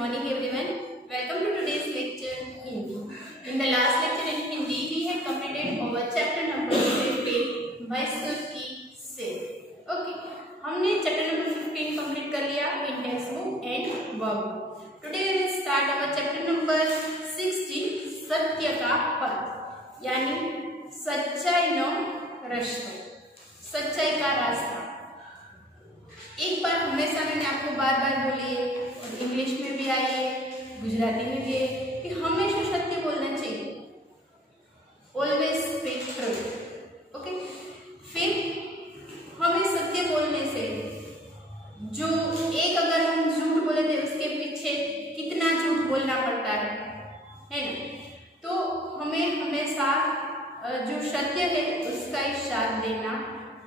morning everyone. Welcome to today's lecture Hindi. In the last lecture in Hindi, we had completed our chapter number 15, Mysore की save. Okay, हमने chapter number 15 complete कर लिया in textbook and verb. Today we will start our chapter number 16, सत्य का पथ, यानी सच्चाई no रस्तो, सच्चाई का रास्ता. एक बार हमेशा मैंने आपको बार बार बोली है और इंग्लिश में भी आई है, गुजराती में भी है कि हमेशा सत्य बोलना चाहिए. Always speak truth. ओके, फिर हमें सत्य बोलने से जो एक अगर हम झूठ बोले थे उसके पीछे कितना झूठ बोलना पड़ता है ना. तो हमें हमेशा जो सत्य है उसका ही साथ देना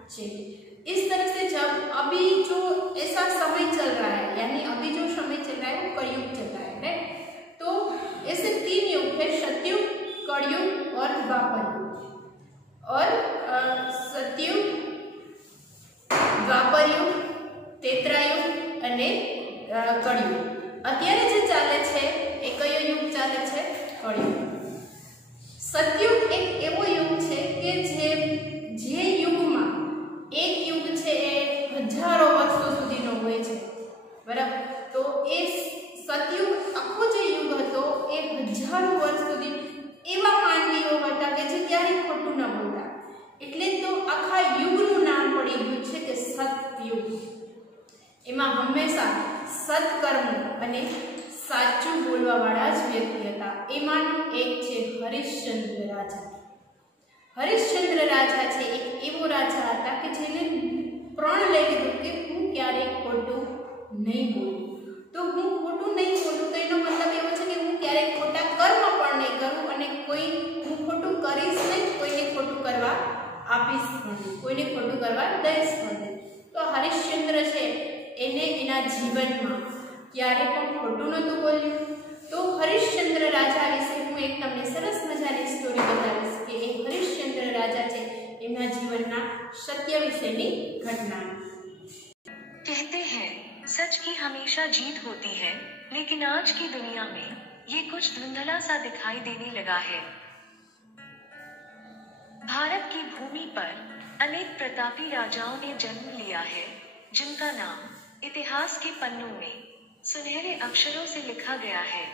चाहिए. इस तरह से जब अभी जो ऐसा समय चल रहा है, यानी अभी जो समय चल रहा है वो कलयुग चल रहा है, राइट. तो ऐसे 3 युग है, सतयुग, कलयुग और द्वापर युग. और सतयुग, द्वापर युग, त्रेतायुग અને કળયુગ. અત્યારે જે ચાલે છે એ કયો યુગ ચાલે છે? કળયુગ. સતયુગ એક એવો યુગ છે કે જે યુગમાં એક યુગ છે એ હજારો વર્ષો સુધીનો હોય છે, બરાબર. તો એ સતયુગ આખો જે યુગ હતો એ હજારો વર્ષ સુધી એવા માનવીઓ હતા કે જે ક્યારેય ખોટું ન બોલતા. એટલે તો આખા યુગનું નામ પડી ગયું છે કે સતયુગ. એમાં હંમેશા સત્કર્મ અને સાચું બોલવાવાળા જ વ્યક્તિ હતા. એમાંનો એક છે હરિશ્ચંદ્ર રાજા. હરિશ્ચંદ્ર રાજા છે એક એવો રાજા હતા કે જેને પ્રણ લઈ લીધું કે હું ક્યારેય ખોટું નહીં બોલું. તો હું ખોટું નહીં બોલું તો એનો મતલબ એવો છે કે હું ક્યારેય ખોટા કર્મ પણ નહીં કરું અને હું ખોટું કરીશ નહીં, કોઈને ખોટું કરવા આપીશ નહીં, કોઈને ખોટું કરવા દઈશ નહીં. તો હરિશ્ચંદ્ર છે એને એના જીવનમાં ક્યારે પણ ખોટું નહોતું બોલ્યું. તો હરિશ્ચંદ્ર રાજા વિશે હું એક તમને સરસ મજાની સ્ટોરી બતાવીશ કે એ હરિશ્ચંદ્ર રાજા છે એમના જીવનના સત્ય વિશેની ઘટના. कहते हैं सच की हमेशा जीत होती है, लेकिन आज की दुनिया में ये कुछ धुंधला सा दिखाई देने लगा है. भारत की भूमि पर अनेक प्रतापी राजाओं ने जन्म लिया है, जिनका नाम इतिहास के पन्नों में सुनहरे अक्षरों से लिखा गया है.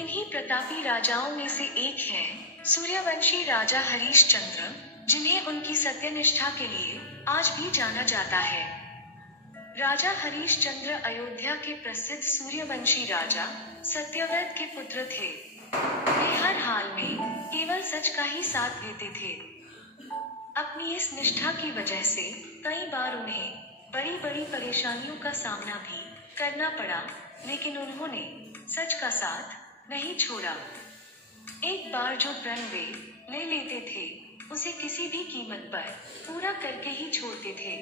इन्हीं प्रतापी राजाओं में से एक है सूर्यवंशी राजा हरीशचंद्र, जिन्हें उनकी सत्यनिष्ठा के लिए आज भी जाना जाता है. राजा हरीशचंद्र अयोध्या के प्रसिद्ध सूर्यवंशी राजा सत्यव्रत के पुत्र थे. वे हर हाल में केवल सच का ही साथ देते थे. अपनी इस निष्ठा की वजह से कई बार उन्हें बड़ी बड़ी परेशानियों का सामना भी करना पड़ा, लेकिन उन्होंने सच का साथ नहीं छोड़ा. एक बार जो प्रण वे ले लेते थे उसे किसी भी कीमत पर पूरा करके ही छोड़ते थे.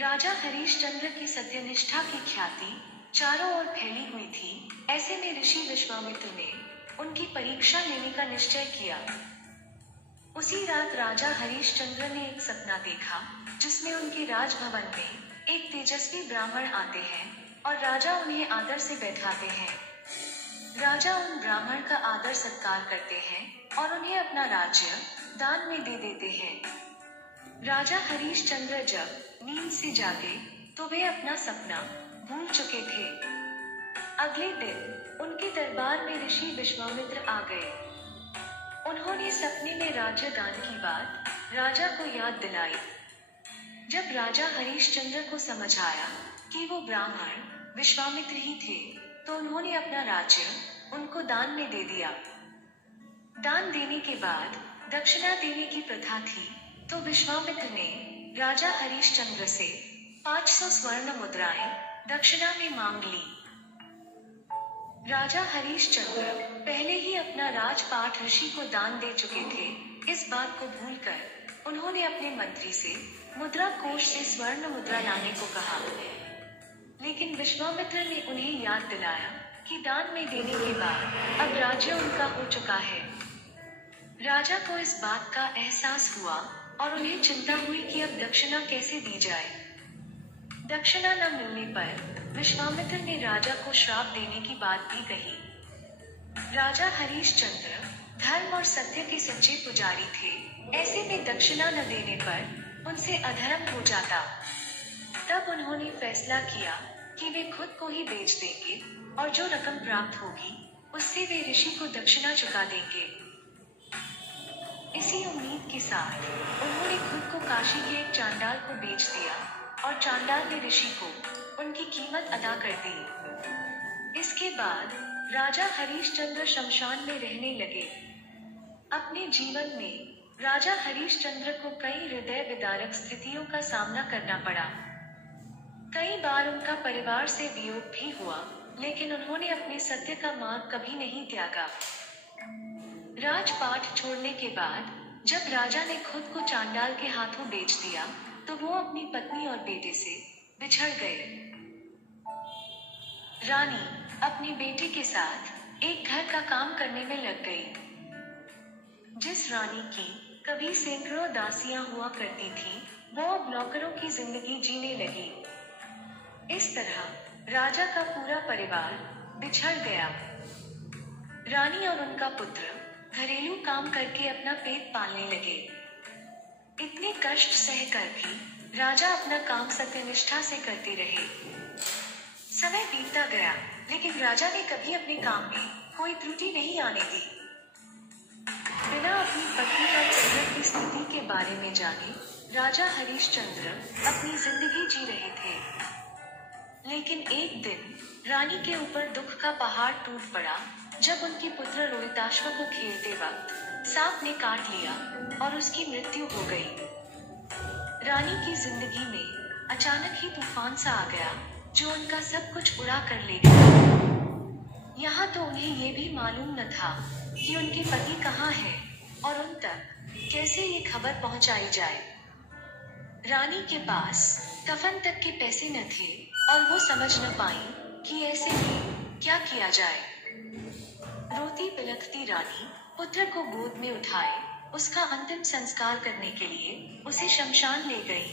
राजा हरीशचंद्र की सत्यनिष्ठा की ख्याति चारों ओर फैली हुई थी. ऐसे में ऋषि विश्वामित्र ने उनकी परीक्षा लेने का निश्चय किया. उसी रात राजा हरीशचंद्र ने एक सपना देखा जिसमें उनके राजभवन में एक तेजस्वी ब्राह्मण आते हैं और राजा उन्हें आदर से बैठाते हैं. राजा उन ब्राह्मण का आदर सत्कार करते हैं और उन्हें अपना राज्य दान में दे देते हैं. राजा हरीशचंद्र जब नींद से जागे तो वे अपना सपना भूल चुके थे. अगले दिन उनके दरबार में ऋषि विश्वामित्र आ गए. उन्होंने सपने में राज्य दान की बात राजा को याद दिलाई. जब राजा हरीशचंद्र को समझ आया कि वो ब्राह्मण विश्वामित्र ही थे, तो उन्होंने अपना राज्य उनको दान में दे दिया. दान देने के बाद दक्षिणा देने की प्रथा थी, तो विश्वामित्र ने राजा हरीशचंद्र से 500 स्वर्ण मुद्राएं दक्षिणा में मांग ली. राजा हरीशचंद्र पहले ही अपना राजपाट ऋषि को दान दे चुके थे. इस बात को भूलकर उन्होंने अपने मंत्री से मुद्रा कोष से स्वर्ण मुद्रा लाने को कहा, लेकिन विश्वामित्र ने उन्हें याद दिलाया कि दान में देने के बाद अब राज्य उनका हो चुका है. राजा को इस बात का एहसास हुआ और उन्हें चिंता हुई कि अब दक्षिणा कैसे दी जाए. दक्षिणा न मिलने पर विश्वामित्र ने राजा को श्राप देने की बात भी कही। राजा हरिश्चंद्र धर्म और सत्य के सच्चे पुजारी थे। ऐसे में दक्षिणा न देने पर उनसे अधर्म हो जाता। तब उन्होंने फैसला किया कि वे खुद को ही बेच देंगे और जो रकम प्राप्त होगी उससे वे ऋषि को दक्षिणा चुका देंगे। इसी उम्मीद के साथ उन्होंने खुद को काशी के एक चांडाल को बेच दिया और चांडाल ने ऋषि को उनकी कीमत अदा कर दी। इसके बाद राजा हरिश्चंद्र शमशान में रहने लगे। अपने जीवन में राजा हरिश्चंद्र को कई हृदय विदारक स्थितियों का सामना करना पड़ा। कई बार उनका परिवार से वियोग भी हुआ, लेकिन उन्होंने अपने सत्य का मार्ग कभी नहीं त्यागा। राजपाट छोड़ने के बाद जब राजा ने खुद को चांडाल के हाथों बेच दिया तो वो अपनी पत्नी और बेटे से बिछड़ गए। रानी अपने बेटे के साथ एक घर का काम करने में लग गई। जिस रानी की कभी सैकड़ों दासियां हुआ करती थी, वो अब नौकरों की जिंदगी जीने लगी। इस तरह राजा का पूरा परिवार बिछड़ गया। रानी और उनका पुत्र घरेलू काम करके अपना पेट पालने लगे। इतने कष्ट सहकर भी राजा अपना काम सत्यनिष्ठा से करते रहे। समय बीतता गया, लेकिन राजा ने कभी अपने काम में कोई त्रुटि नहीं आने दी। बिना अपनी पत्नी और चंद्र की स्थिति के बारे में जाने राजा हरिश्चंद्र अपनी जिंदगी जी रहे थे। लेकिन एक दिन रानी के ऊपर दुख का पहाड़ टूट पड़ा जब उनके पुत्र रोहिताश्व को खेलते वक्त सांप ने काट लिया और उसकी मृत्यु हो गई। रानी की जिंदगी में अचानक ही तूफान सा आ गया जो उनका सब कुछ उड़ा कर ले गया। यहाँ तो उन्हें ये भी मालूम न था कि उनके पति कहाँ हैं और उन तक कैसे ये खबर पहुँचाई जाए। रानी के पास कफन तक के पैसे न थे और वो समझ न पाई कि ऐसे में क्या किया जाए। रोती बिलखती रानी पुत्र को गोद में उठाए उसका अंतिम संस्कार करने के लिए उसे शमशान ले गई।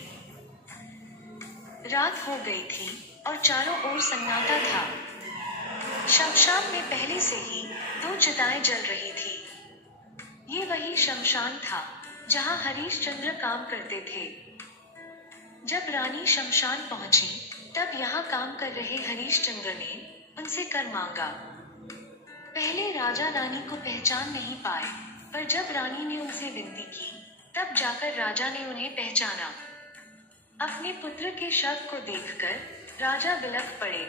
रात हो गई थी और चारों ओर सन्नाटा था। शमशान में पहले से ही 2 चिताएं जल रही थी। ये वही शमशान था जहां हरिश्चंद्र काम करते थे। जब रानी शमशान पहुंची तब यहाँ काम कर रहे हरिश्चंद्र ने उनसे कर मांगा। पहले राजा रानी को पहचान नहीं पाए, पर जब रानी ने उनसे विनती की तब जाकर राजा ने उन्हें पहचाना। अपने पुत्र के शव को देखकर राजा बिलख पड़े,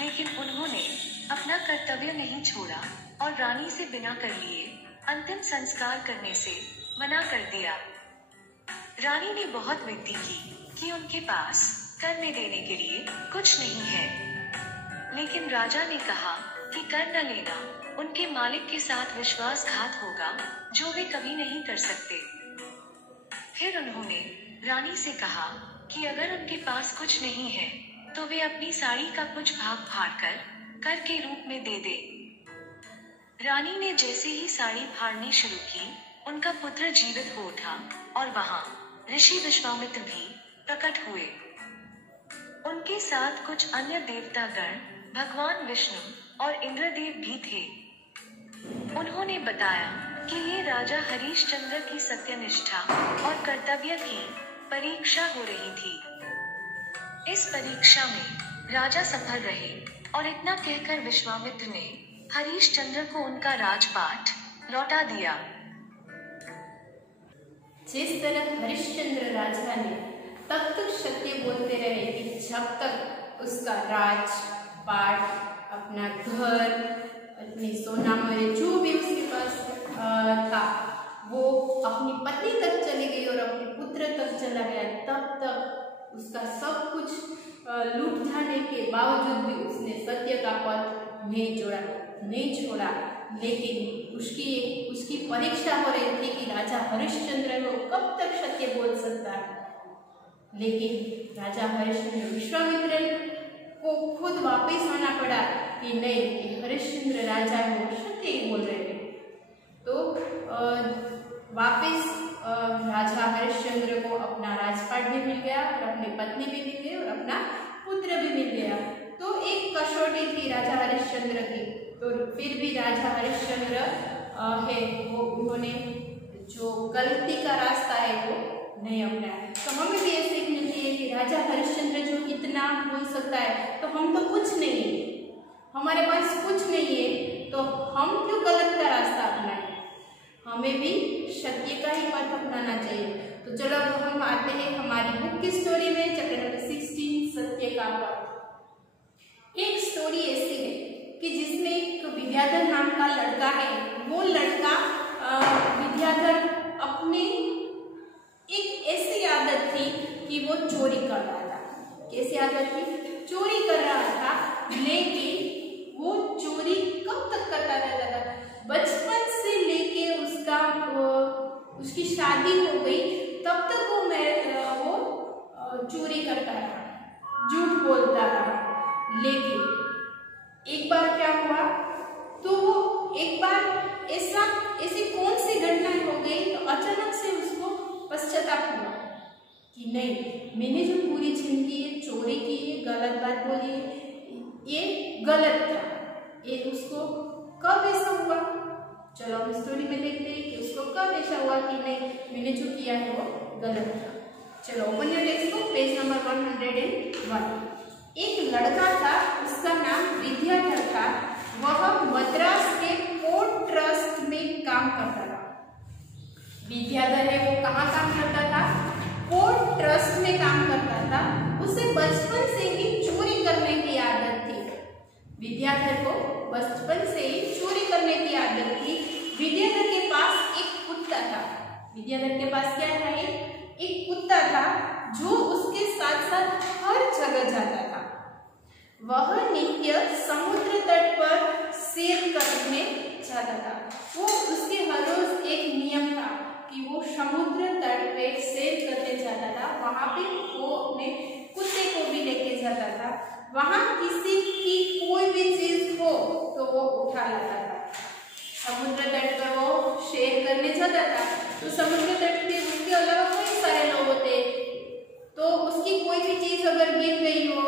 लेकिन उन्होंने अपना कर्तव्य नहीं छोड़ा और रानी से बिना कर लिए अंतिम संस्कार करने से मना कर दिया। रानी ने बहुत विनती की कि उनके पास कर में देने के लिए कुछ नहीं है, लेकिन राजा ने कहा कि कर न लेना उनके मालिक के साथ विश्वासघात होगा जो वे कभी नहीं कर सकते। फिर उन्होंने रानी से कहा कि अगर उनके पास कुछ नहीं है तो वे अपनी साड़ी का कुछ भाग फाड़कर कर के रूप में दे दे। रानी ने जैसे ही साड़ी फाड़नी शुरू की, उनका पुत्र जीवित हो उठा और वहां ऋषि विश्वामित्र भी प्रकट हुए। उनके साथ कुछ अन्य देवतागण, भगवान विष्णु और इंद्रदेव भी थे। उन्होंने बताया कि ये राजा हरिश्चंद्र की सत्यनिष्ठा और कर्तव्य की परीक्षा हो रही थी। इस परीक्षा में राजा सफल रहे और इतना कहकर विश्वामित्र ने हरिश्चंद्र को उनका राजपाट लौटा दिया। जिस तरह हरिश्चंद्र राजा ने तब तक सत्य बोलते रहे कि जब तक उसका राजपाट, अपना घर, अपनी सोना मोहरे जो भी उसके पास था वो अपनी पत्नी तक चली गई और अपने पुत्र तक चला गया, तब तक उसका सब कुछ लूट जाने के बावजूद भी उसने सत्य का पथ नहीं छोड़ा। लेकिन उसकी परीक्षा हो रही थी कि राजा हरिश्चंद्र को कब तक सत्य बोल सकता है। लेकिन राजा हरिश्चंद्र विश्वामित्र को खुद वापस आना पड़ा कि नहीं, कि हरिश्चंद्र राजा वो सत्य ही बोल रहे थे। तो वापस राजा हरिश्चंद्र को अपना राजपाट राजपाट भी मिल गया और अपनी पत्नी भी मिल गई और अपना पुत्र भी मिल गया। तो एक कसौटी थी राजा हरिश्चंद्र की, तो फिर भी राजा हरिश्चंद्र है वो उन्होंने जो गलती का रास्ता है वो नहीं अपनाया। तो हमें भी ये सीख मिलती है कि राजा हरिश्चंद्र जो इतना बोल सकता है, तो हम तो कुछ नहीं है, हमारे पास कुछ नहीं है, तो हम क्यों गलत का रास्ता अपनाएं? हमें भी सत्य का ही पथ अपनाना चाहिए। तो चलो अब हम आते हैं हमारी बुक की स्टोरी में, चैप्टर नंबर 16 सत्य का पथ। एक स्टोरी ऐसी है कि जिसमें एक विद्याधर नाम का लड़का है। वो लड़का विद्याधर अपने एक ऐसी आदत थी कि वो चोरी कर रहा था। कैसी आदत थी? चोरी कर रहा था, लेकिन वो चोरी कब तक करता रहता था? बचपन से लेके उसकी शादी हो गई तब तक वो चोरी करता रहा, झूठ बोलता रहा। लेकिन एक बार क्या हुआ, तो वो एक बार ऐसी कौन सी घटनाएं हो गई, तो अचानक से उसको पश्चाताप हुआ कि नहीं, मैंने जो पूरी जिंदगी ये चोरी की है, गलत बात बोली है, ये गलत था। ये उसको कब ऐसा हुआ? चलो हम स्टोरी में देखते हैं कि उसको कब ऐसा हुआ कि नहीं, मैंने जो किया है वो गलत था। चलो open your text book, page number 101। एक लड़का था, उसका नाम विद्याधर था। वह मद्रास के पोर्ट ट्रस्ट में काम करता था। विद्याधर है वो कहाँ काम करता था? पोर्ट ट्रस्ट में काम करता था। उसे बचपन से ही चोरी करने की आदत थी। विद्याधर को बचपन से ही चोरी करने की आदत थी। विद्याधर के पास एक कुत्ता था। विद्याधर के पास क्या था? एक कुत्ता था जो उसके साथ साथ हर जगह जाता था। वह नित्य समुद्र तट पर सैर करने जाता था। वो उसके हर रोज एक नियम था कि वो समुद्र तट पे सैर करने जाता था। वहां पे वो अपने कुत्ते को भी लेके जाता था। वहां किसी की कोई भी चीज हो तो वो उठा लाता था। समुद्र तट पर वो सैर करने जाता था, तो समुद्र तट पे उसके अलावा कई सारे लोग होते, तो उसकी कोई भी चीज अगर गिर गई हो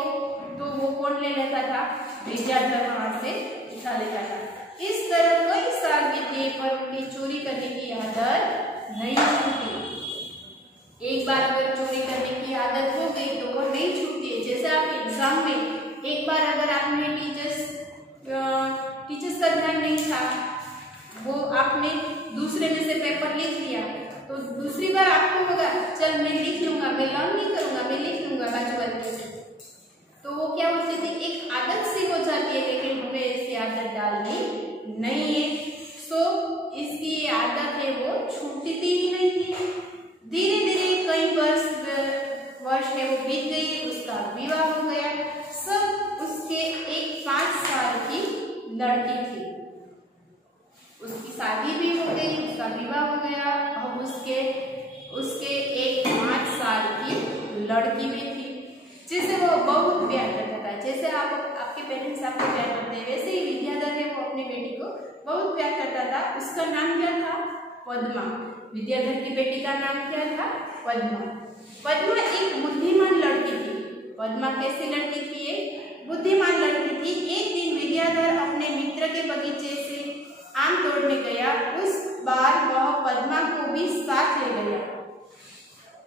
तो वो कौन ले लेता था? विद्याधर वहां से उठा लेता था। इस तरह कई साल बीते पर उनकी चोरी करने की आदत नहीं छूटी। एक बार अगर चोरी करने की आदत हो गई तो वो नहीं छूटती है। जैसे आप एग्जाम में एक बार अगर आपने टीचर्स का ध्यान नहीं था, वो आपने दूसरे में से पेपर लिख लिया, तो दूसरी बार आपको होगा चल मैं लिख लूंगा, मैं लर्न नहीं करूंगा, मैं लिख लूंगा बाजू वाले से। तो वो क्या होती थी? एक आदत सी हो जाती है, लेकिन हमें इसकी आदत डालनी नहीं है। सो इसकी ये आदत है वो छूटती ही नहीं थी। धीरे धीरे कई वर्ष है वो बीत गई, उसका विवाह हो गया। सब उसके एक 5 साल की लड़की थी, उसकी शादी भी हो गई, उसका विवाह हो गया। अब उसके एक 5 साल की लड़की भी थी जिसे वो बहुत प्यार करता था। जैसे आपके पेरेंट्स आपको प्यार करते हैं, वैसे ही विद्याधर है वो अपनी बेटी को बहुत प्यार करता था। उसका नाम क्या था? पद्मा। विद्याधर की बेटी का नाम क्या था? पद्मा। पद्मा एक बुद्धिमान लड़की थी। पद्मा कैसी लड़की थी? एक बुद्धिमान लड़की थी। एक दिन विद्याधर अपने मित्र के बगीचे से आम तोड़ने गया। उस बार वह पद्मा को भी साथ ले गया।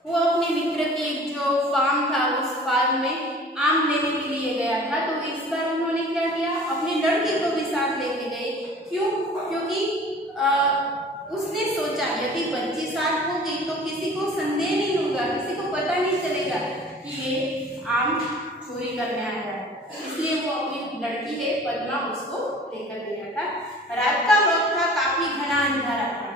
वो अपने मित्र की एक जो फार्म था, उस फार्म में आम लेने के लिए गया था। तो इस बार उन्होंने क्या किया? अपनी लड़की को भी साथ लेके गए। क्यों? क्योंकि उसने सोचा यदि बच्ची साथ होगी तो किसी को संदेह नहीं होगा, किसी को पता नहीं चलेगा कि ये आम चोरी करने आया है। इसलिए वो अपनी लड़की है पद्मा उसको लेकर गया था। रात का वक्त था, काफी घना अंधेरा था,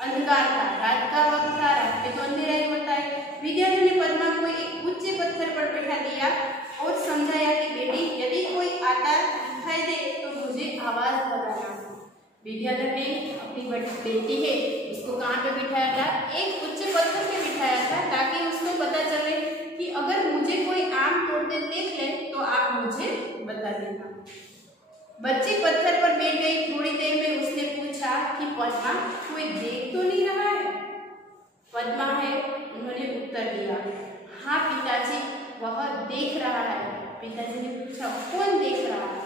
अंधकार था। रात का वक्त था, रात में तो अंधेरा ही होता है। विद्याधर ने पद्मा को एक ऊंचे पत्थर पर बैठा दिया और समझाया कि बेटी यदि कोई आता दिखाई दे तो मुझे आवाज लगाना। विद्याधर ने अपनी बेटी है उसको कहाँ पे बिठाया था? एक ऊंचे पत्थर पे बिठाया था, ताकि उसको पता चले कि अगर मुझे कोई आम तोड़ते देख ले तो आप मुझे बता देना। बच्ची पत्थर पर बैठ गई। थोड़ी देर में उसने पूछा कि पद्मा कोई देख तो नहीं रहा है? पद्मा है, उन्होंने उत्तर दिया हाँ पिताजी, वह देख रहा है। पिताजी ने पूछा कौन देख रहा है?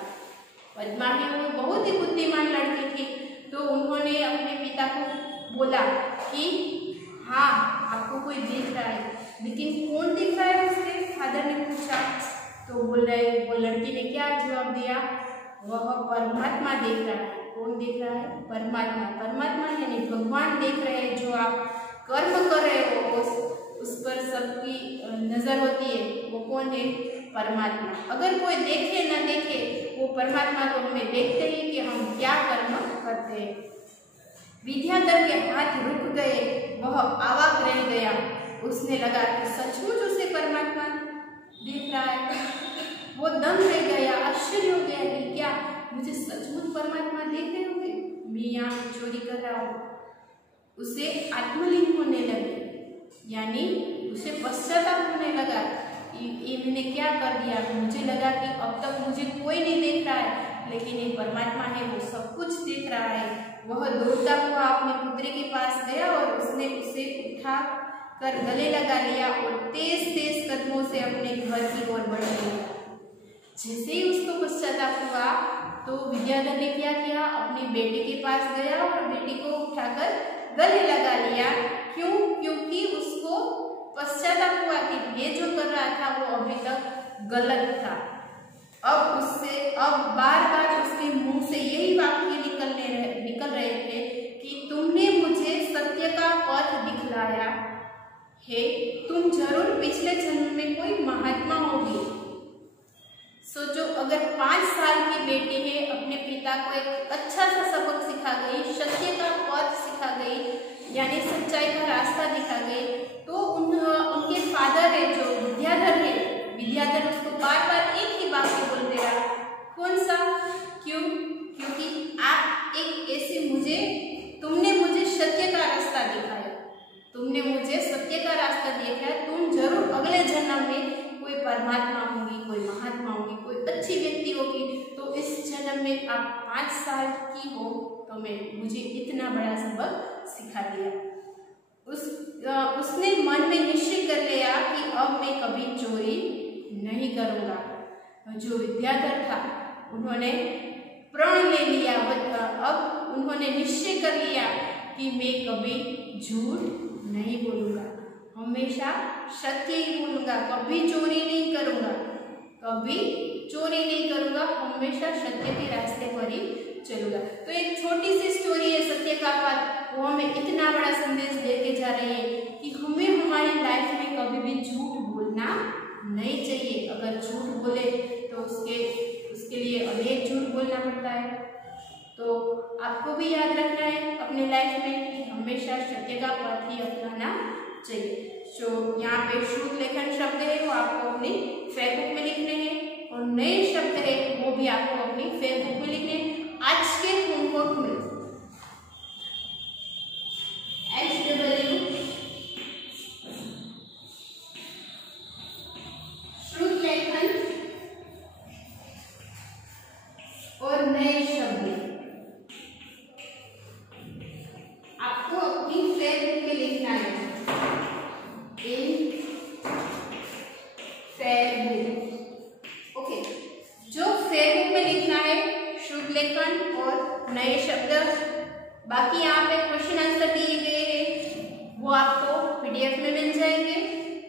पद्मा है वो बहुत ही बुद्धिमान लड़की थी, तो उन्होंने अपने पिता को बोला कि हाँ आपको कोई देख रहा है, लेकिन कौन देख रहा है? उसके फादर ने पूछा। तो बोल रहे वो लड़की ने क्या जवाब दिया? वह परमात्मा देख रहा है। कौन देख रहा है? परमात्मा। परमात्मा यानी भगवान देख रहे हैं। जो आप कर्म कर रहे हो उस पर सबकी नजर होती है, वो कौन है? परमात्मा। अगर कोई देखे ना देखे, वो परमात्मा तो हमें देखते ही कि हम क्या कर्म करते हैं। विद्याधर के हाथ रुक गए, वह अवाक रह गया। उसने लगा कि सचमुच उसे परमात्मा देख रहा है। वो दंग रह गया, आश्चर्य हो गया कि क्या मुझे सचमुच परमात्मा देख रहे होंगे? मैं यहाँ चोरी कर रहा हूँ। उसे आत्मलीन होने लगे, यानी उसे पश्चाताप होने लगा। ये मैंने क्या कर दिया? मुझे लगा कि अब तक मुझे कोई नहीं देख रहा है, लेकिन ये परमात्मा है, वो सब कुछ देख रहा है। वह दौड़ता हुआ अपने पुत्री के पास गया और उसने उसे उठा कर गले लगा लिया और तेज तेज कदमों से अपने घर की ओर बढ़ गया। जैसे ही उसको पश्चाताप हुआ तो विद्याधर ने क्या किया? अपने बेटे के पास गया और बेटी को उठाकर गले लगा लिया। क्यों? क्योंकि उसको पश्चाताप हुआ कि ये जो कर रहा था वो अभी तक गलत था। अब बार बार उसके मुंह से यही वाक्य निकल रहे थे कि तुमने मुझे सत्य का पथ दिखलाया है, तुम जरूर पिछले जन्म में कोई महात्मा होगी। सोचो, अगर 5 साल की बेटी है, अपने पिता को एक अच्छा सा सबक सिखा गई, सत्य का पथ सिखा गई, यानी सच्चाई का रास्ता दिखा गई, तो उनके फादर है जो विद्याधर उसको बार बार एक ही वाक्य बोलते रहा। कौन सा? क्यों? क्योंकि आप एक ऐसे तुमने मुझे सत्य का रास्ता दिखाया, तुमने मुझे सत्य का रास्ता दिखाया, तुम जरूर अगले जन्म में कोई परमात्मा होगी, कोई महात्मा होगी, कोई अच्छी व्यक्ति होगी। तो इस जन्म में आप 5 साल की हो तो मुझे इतना बड़ा सबक सिखा दिया। उसने मन में निश्चय कर लिया कि अब मैं कभी चोरी नहीं करूंगा। जो विद्याधर था उन्होंने प्रण ले लिया, अब उन्होंने निश्चय कर लिया कि मैं कभी झूठ नहीं बोलूंगा, हमेशा सत्य ही बोलूंगा, कभी चोरी नहीं करूंगा, हमेशा सत्य के रास्ते पर ही चलूंगा। तो एक छोटी सी स्टोरी है सत्य का पथ, वो हमें इतना बड़ा संदेश देके जा रही है कि हमें हमारी लाइफ में कभी भी झूठ बोलना नहीं चाहिए। अगर झूठ बोले तो उसके लिए अनेक झूठ बोलना पड़ता है। तो आपको भी याद रखना है अपने लाइफ में कि हमेशा सत्य का पथ ही अपनाना चाहिए। जो यहाँ पे श्रुत लेखन शब्द है वो आपको अपनी फेसबुक में लिखने हैं, और नए शब्द है वो भी आपको अपनी फेसबुक में लिखने हैं। आज के होमवर्क में HW श्रुत लेखन और नए शब्द आपको अपनी फेसबुक में लिखना है। इन फेसबुक, ओके, जो फेसबुक में लिखना है शुभ लेखन और नए शब्द। बाकी यहाँ पे क्वेश्चन आंसर दिए गए हैं, वो आपको PDF में मिल जाएंगे।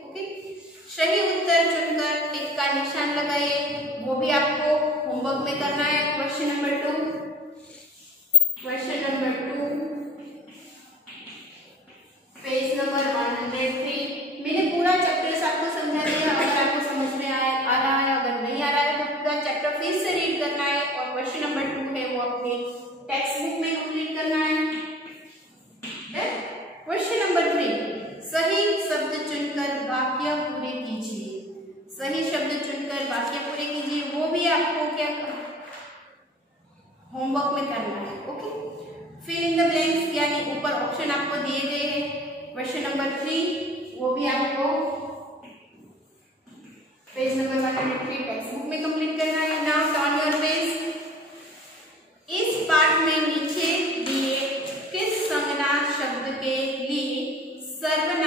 ओके, सही उत्तर चुनकर टिक का निशान लगाइए, वो भी आपको होमवर्क में करना है। Question number 2 page number 103। मैंने पूरा चैप्टर आपको समझा दिया। अगर आपको समझ में आ रहा है, अगर नहीं आ रहा है तो पूरा चैप्टर फिर से रीड करना है, और क्वेश्चन नंबर 2 है वो अपने टेक्स्ट बुक में कंप्लीट करना है। क्वेश्चन नंबर 3, सही शब्द चुनकर वाक्य पूरे कीजिए। सही शब्द चुनकर वाक्य पूरे कीजिए, वो भी आपको क्या होमवर्क में करना है। Okay, fill in the blanks, यानी ऊपर ऑप्शन आपको दिए गए हैं। क्वेश्चन नंबर 3 वो भी आपको पेज नंबर 103 टेक्स्ट बुक में कंप्लीट करना है। Now turn your page. इस पाठ में नीचे दिए किस संज्ञा शब्द के लिए सर्वनाम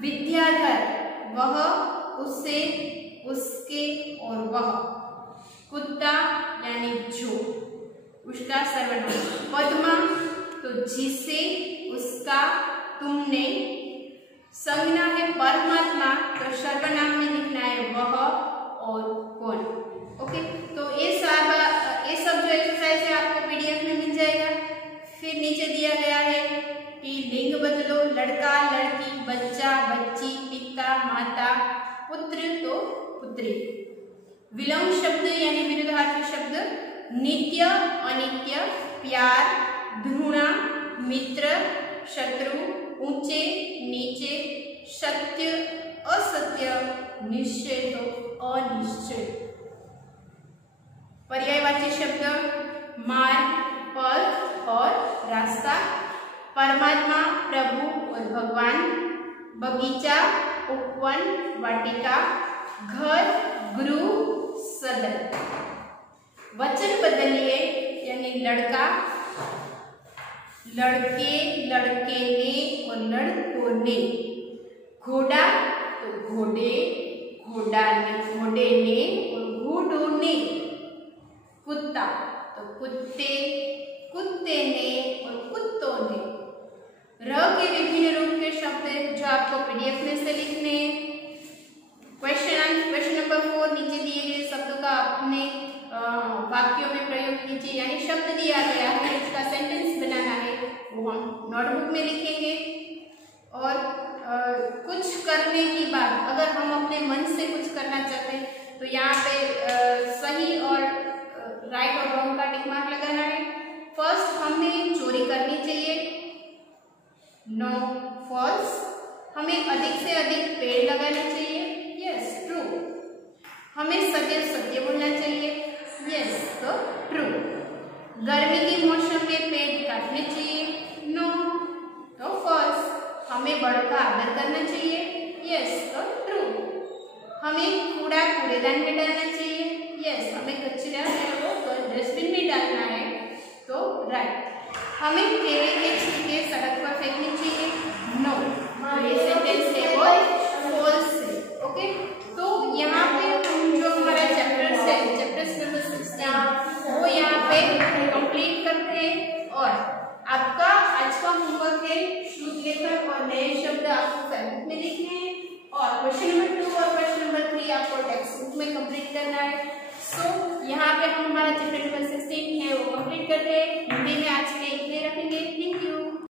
विद्याधर वह, उसे, उसके और वह। कुत्ता यानी जो, उसका सर्वनाम। पद्मा तो जिसे, उसका, तुमने। संज्ञा है परमात्मा तो सर्वनाम में लिखना है वह और कौन। ओके, तो ये सब जो एक्सरसाइज है आपको पीडीएफ में मिल जाएगा। फिर नीचे दिया गया है कि लिंग बदलो, लड़का, लड़की, बच्चा, बच्ची, पिता, माता, पुत्र तो पुत्री। विलोम शब्द यानी विरुद्धार्थी शब्द, नित्य, अनित्य, प्यार, घृणा, मित्र, शत्रु, ऊंचे, नीचे, सत्य, असत्य, निश्चय तो अनिश्चय। पर्यायवाची शब्द, मार्ग, पथ और रास्ता, परमात्मा, प्रभु और भगवान, बगीचा, उपवन, वाटिका, घर, गुरु, सदन। वचन बदलिए यानी लड़का, लड़के, लड़के ने और लड़कों ने। घोड़ा तो घोड़े, घोड़ा ने, घोड़े ने और घोड़ों ने। कुत्ता तो कुत्ते, कुत्ते ने और कुत्तों ने। र के विभिन्न रूप के शब्द जो आपको पीडीएफ में से लिखने। क्वेश्चन नंबर 4 नीचे दिए गए शब्दों का अपने वाक्यों में प्रयोग कीजिए, यानी शब्द दिया गया है उसका सेंटेंस बनाना है, वो हम नोटबुक में लिखेंगे। और कुछ करने की बात, अगर हम अपने मन से कुछ करना चाहते हैं तो यहाँ पे सही और राइट और रॉन्ग का टिक मार्क लगाना है। फर्स्ट, हमें चोरी करनी चाहिए, नो, फॉल्स। हमें अधिक से अधिक पेड़ लगाना चाहिए, यस, ट्रू। हमें सत्य सत्य बोलना चाहिए, यस, तो ट्रू। गर्मी के मौसम में पेड़ काटने चाहिए, नो, तो फॉल्स। हमें बड़ों का आदर करना चाहिए, यस, तो ट्रू। हमें कूड़ा कूड़ेदान में डालना चाहिए, यस। हमें कचरा है वो डस्टबिन में डालना है, तो राइट। हमें केले के छिलके